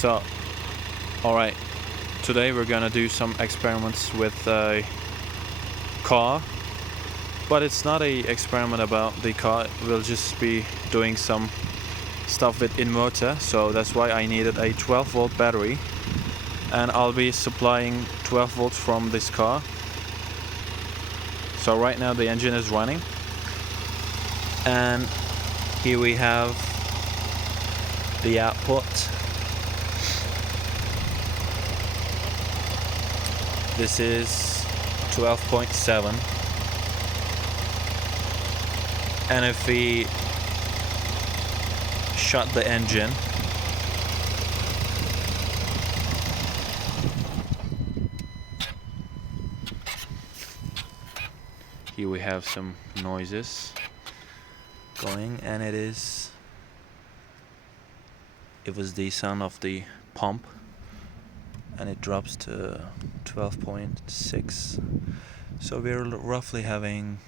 So, alright, today we're gonna do some experiments with a car, but it's not a experiment about the car. We'll just be doing some stuff with inverter, so that's why I needed a 12-volt battery, and I'll be supplying 12 volts from this car. So right now the engine is running, and here we have the output. This is 12.7, and if we shut the engine, here we have some noises going, and it was the sound of the pump, and it drops to 12.6. So we're roughly having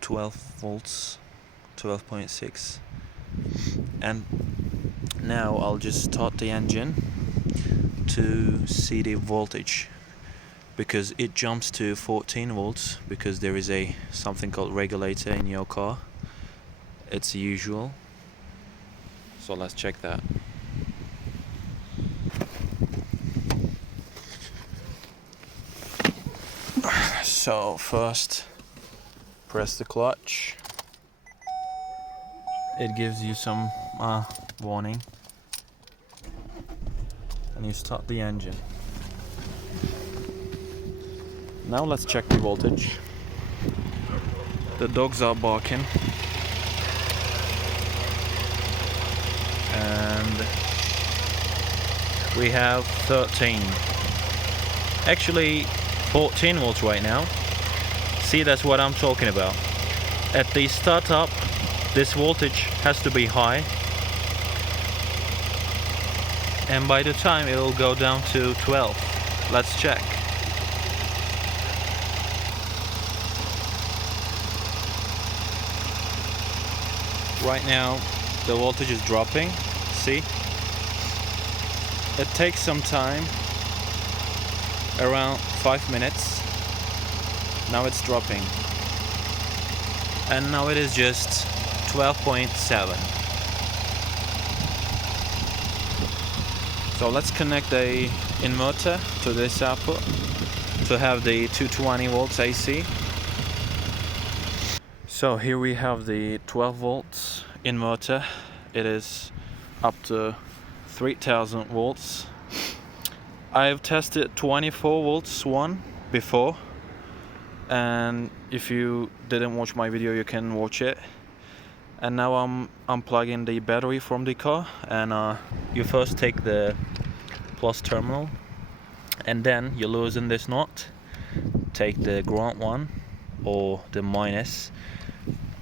12 volts, 12.6. And now I'll just start the engine to see the voltage, because it jumps to 14 volts because there is something called regulator in your car. It's usual. So let's check that. So first, press the clutch. It gives you some warning, and you start the engine. Now let's check the voltage. The dogs are barking, and we have 13. Actually 14 volts right now. See, that's what I'm talking about. At the startup, this voltage has to be high, and by the time it will go down to 12. Let's check. Right now the voltage is dropping. See, it takes some time, around 5 minutes. Now it's dropping, and now it is just 12.7. So let's connect the inverter to this output to have the 220 volts AC. So here we have the 12 volts inverter. It is up to 3000 volts. I've tested 24 volts one before, and if you didn't watch my video, you can watch it. And now I'm unplugging the battery from the car, and you first take the plus terminal, and then you loosen this nut, take the ground one or the minus.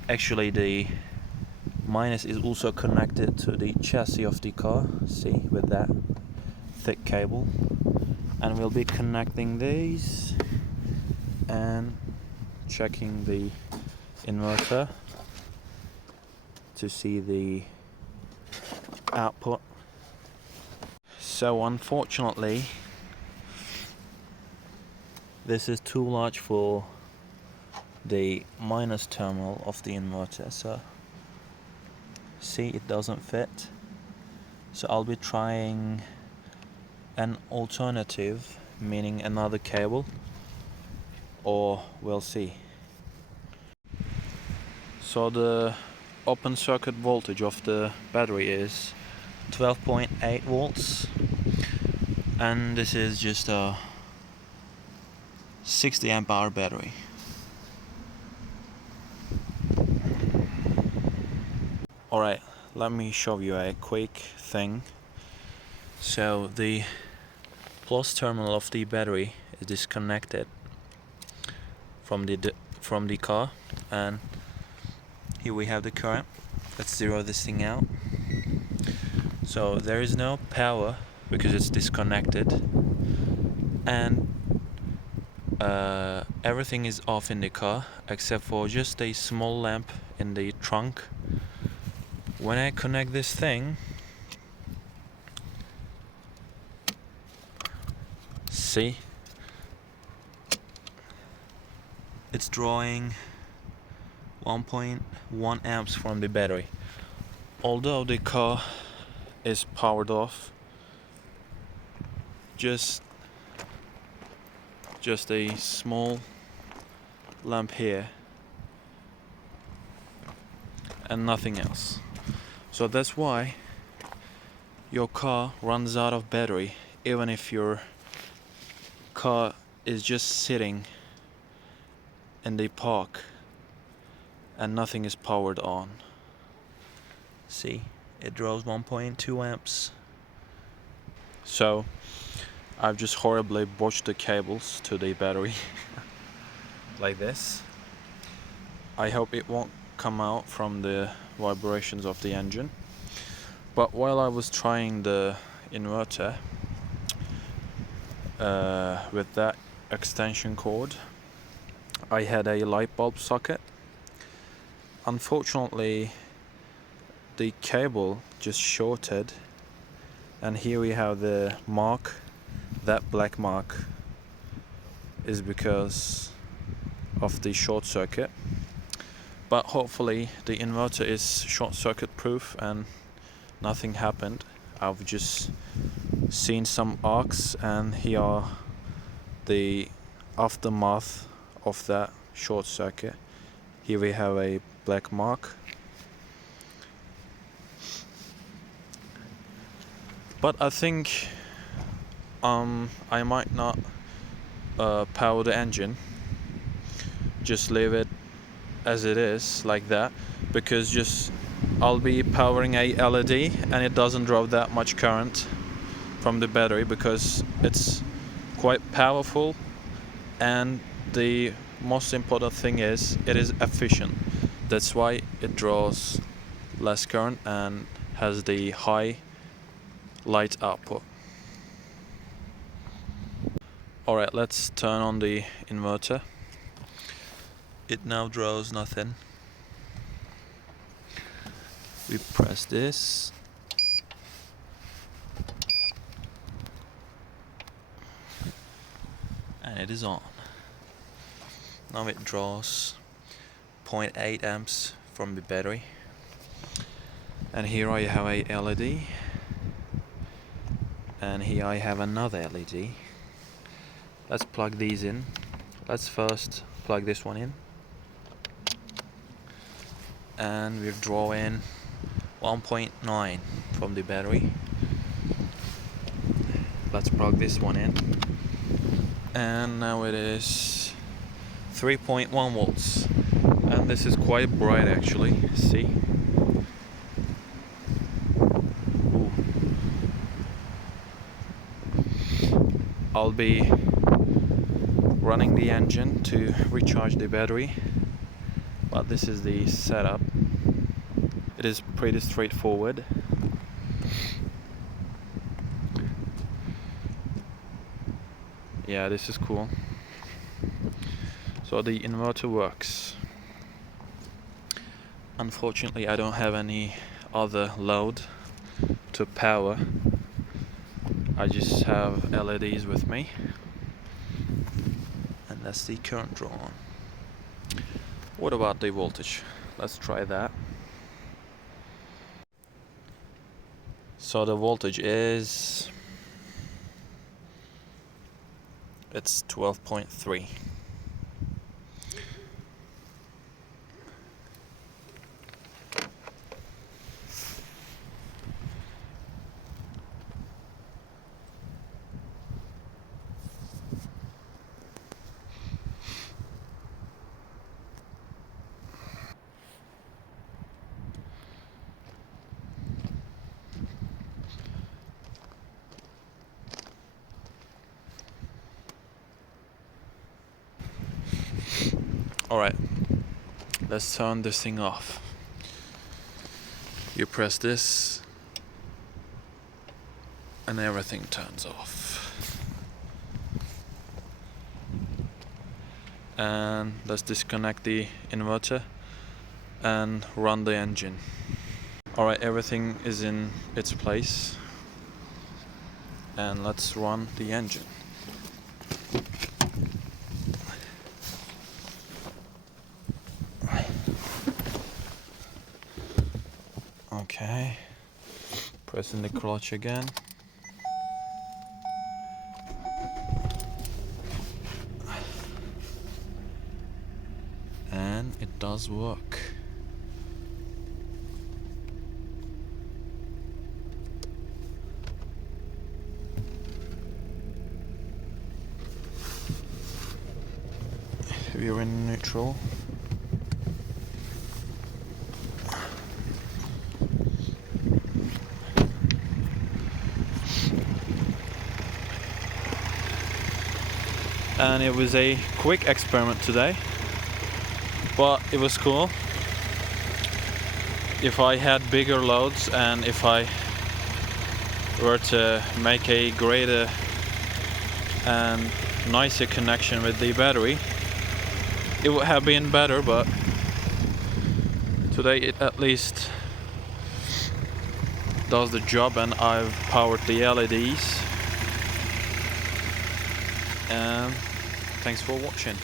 Actually the minus is also connected to the chassis of the car, see, with that thick cable. And we'll be connecting these and checking the inverter to see the output. So unfortunately this is too large for the minus terminal of the inverter, so see, it doesn't fit. So I'll be trying an alternative, meaning another cable, or we'll see. So the open circuit voltage of the battery is 12.8 volts, and this is just a 60 amp hour battery. Alright, let me show you a quick thing. So the plus terminal of the battery is disconnected from the car, and here we have the current. Let's zero this thing out. So there is no power because it's disconnected, and everything is off in the car except for just a small lamp in the trunk. When I connect this thing, see, it's drawing 1.1 amps from the battery. Although the car is powered off, just a small lamp here and nothing else. So that's why your car runs out of battery even if your car is just sitting in the park and nothing is powered on. See, it draws 1.2 amps. So I've just horribly botched the cables to the battery like this. I hope it won't come out from the vibrations of the engine. But while I was trying the inverter with that extension cord, I had a light bulb socket. Unfortunately, the cable just shorted, and here we have the mark. That black mark is because of the short circuit, but hopefully the inverter is short circuit proof and nothing happened. I've just seen some arcs, and here are the aftermath of that short circuit. Here we have a black mark, but I think I might not power the engine, just leave it as it is like that, because just I'll be powering a LED and it doesn't draw that much current from the battery because it's quite powerful, and the most important thing is it is efficient. That's why it draws less current and has the high light output. Alright, let's turn on the inverter. It now draws nothing. We press this. And it is on. Now it draws 0.8 amps from the battery. And here I have a LED. And here I have another LED. Let's plug these in. Let's first plug this one in. And we're drawing 1.9 from the battery. Let's plug this one in. And now it is 3.1 volts. And this is quite bright actually. See? Ooh. I'll be running the engine to recharge the battery, but this is the setup. It is pretty straightforward. Yeah, this is cool. So the inverter works. Unfortunately, I don't have any other load to power. I just have LEDs with me, and that's the current drawn. What about the voltage? Let's try that. So the voltage is, it's 12.3. Alright, let's turn this thing off. You press this and everything turns off. And let's disconnect the inverter and run the engine. Alright, everything is in its place, and let's run the engine. Pressing the clutch again. And it does work. We're in neutral. And it was a quick experiment today, but it was cool. If I had bigger loads and if I were to make a greater and nicer connection with the battery, it would have been better, but today it at least does the job, and I've powered the LEDs. And thanks for watching.